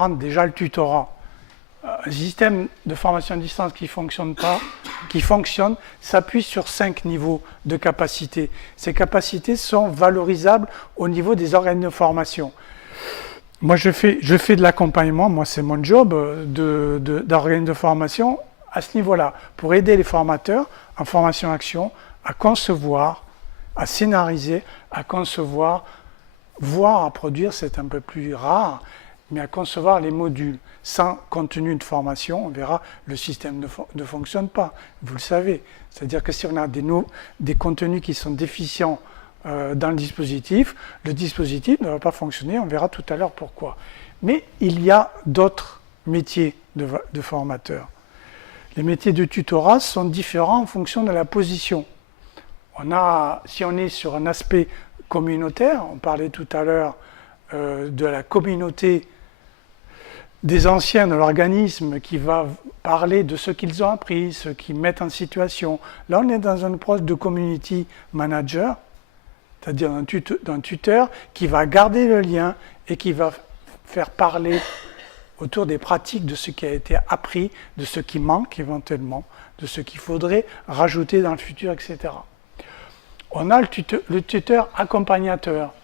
prendre déjà le tutorat. Un système de formation à distance qui fonctionne s'appuie sur 5 niveaux de capacité. Ces capacités sont valorisables au niveau des organes de formation. Moi, je fais de l'accompagnement, moi c'est mon job d'organes de formation à ce niveau-là, pour aider les formateurs en formation-action à concevoir, à scénariser, à concevoir, voire à produire, c'est un peu plus rare, mais à concevoir les modules. Sans contenu de formation, on verra, le système ne fonctionne pas, vous le savez. C'est-à-dire que si on a des contenus qui sont déficients dans le dispositif ne va pas fonctionner, on verra tout à l'heure pourquoi. Mais il y a d'autres métiers de formateurs. Les métiers de tutorat sont différents en fonction de la position. Si on est sur un aspect communautaire, on parlait tout à l'heure de la communauté des anciens de l'organisme qui va parler de ce qu'ils ont appris, ce qu'ils mettent en situation. Là, on est dans une approche de community manager, c'est-à-dire d'un tuteur qui va garder le lien et qui va faire parler autour des pratiques de ce qui a été appris, de ce qui manque éventuellement, de ce qu'il faudrait rajouter dans le futur, etc. On a le tuteur accompagnateur.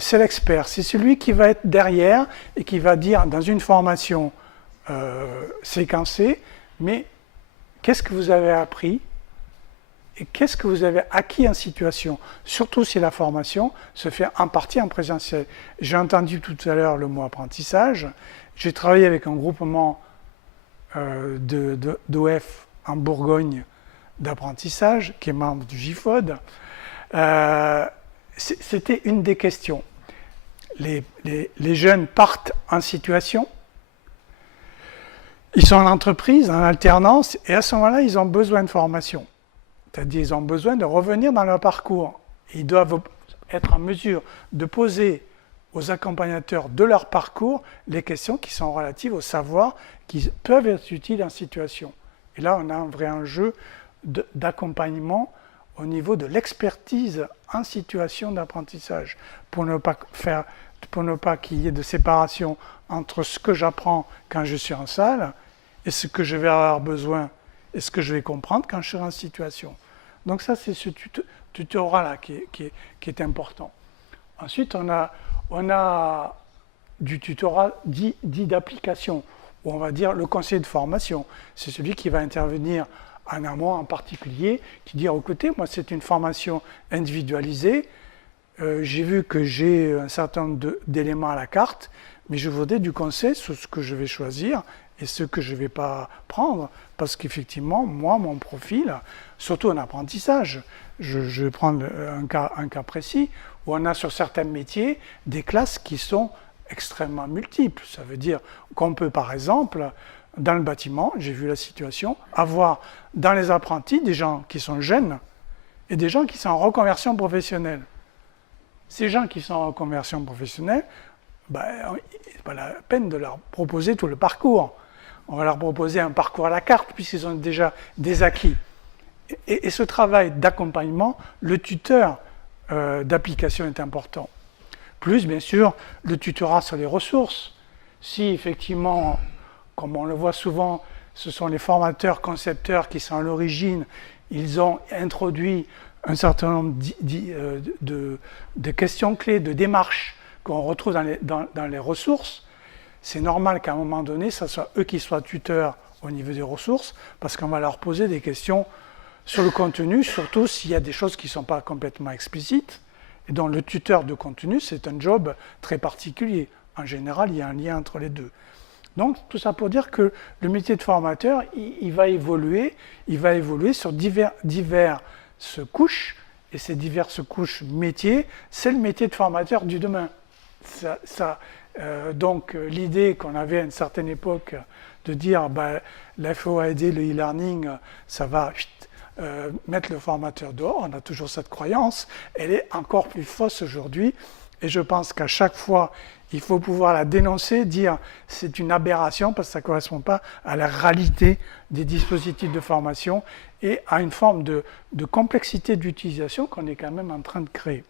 C'est l'expert, c'est celui qui va être derrière et qui va dire dans une formation séquencée, mais qu'est-ce que vous avez appris et qu'est-ce que vous avez acquis en situation, surtout si la formation se fait en partie en présentiel. J'ai entendu tout à l'heure le mot apprentissage, j'ai travaillé avec un groupement d'OF en Bourgogne d'apprentissage, qui est membre du GIFOD. C'était une des questions. Les jeunes partent en situation, ils sont en entreprise, en alternance, et à ce moment-là, ils ont besoin de formation. C'est-à-dire qu'ils ont besoin de revenir dans leur parcours. Ils doivent être en mesure de poser aux accompagnateurs de leur parcours les questions qui sont relatives au savoir qui peuvent être utiles en situation. Et là, on a un vrai enjeu d'accompagnement au niveau de l'expertise en situation d'apprentissage, pour ne pas qu'il y ait de séparation entre ce que j'apprends quand je suis en salle et ce que je vais avoir besoin et ce que je vais comprendre quand je serai en situation. Donc ça, c'est ce tutorat-là qui est important. Ensuite, on a du tutorat dit d'application, ou on va dire le conseiller de formation. C'est celui qui va intervenir en amont en particulier, qui dit, écoutez, moi c'est une formation individualisée, j'ai vu que j'ai un certain nombre d'éléments à la carte, mais je voudrais du conseil sur ce que je vais choisir et ce que je ne vais pas prendre, parce qu'effectivement, moi, mon profil, surtout en apprentissage, je vais prendre un cas précis, où on a sur certains métiers des classes qui sont extrêmement multiples. Ça veut dire qu'on peut, par exemple, dans le bâtiment, j'ai vu la situation, avoir dans les apprentis des gens qui sont jeunes et des gens qui sont en reconversion professionnelle. Ces gens qui sont en reconversion professionnelle, ce n'est pas la peine de leur proposer tout le parcours. On va leur proposer un parcours à la carte puisqu'ils ont déjà des acquis. Et ce travail d'accompagnement, le tuteur d'application est important. Plus, bien sûr, le tutorat sur les ressources. Si effectivement, comme on le voit souvent, ce sont les formateurs, concepteurs qui sont à l'origine, ils ont introduit un certain nombre de questions clés, de démarches qu'on retrouve dans les ressources. C'est normal qu'à un moment donné, ce soit eux qui soient tuteurs au niveau des ressources, parce qu'on va leur poser des questions sur le contenu, surtout s'il y a des choses qui ne sont pas complètement explicites. Et donc le tuteur de contenu, c'est un job très particulier. En général, il y a un lien entre les deux. Donc, tout ça pour dire que le métier de formateur, il va évoluer sur diverses couches, et ces diverses couches métiers, c'est le métier de formateur du demain. Donc, l'idée qu'on avait à une certaine époque de dire la FOAD, le e-learning, ça va mettre le formateur dehors, on a toujours cette croyance, elle est encore plus fausse aujourd'hui, et je pense qu'à chaque fois, il faut pouvoir la dénoncer, dire c'est une aberration parce que ça ne correspond pas à la réalité des dispositifs de formation et à une forme de complexité d'utilisation qu'on est quand même en train de créer.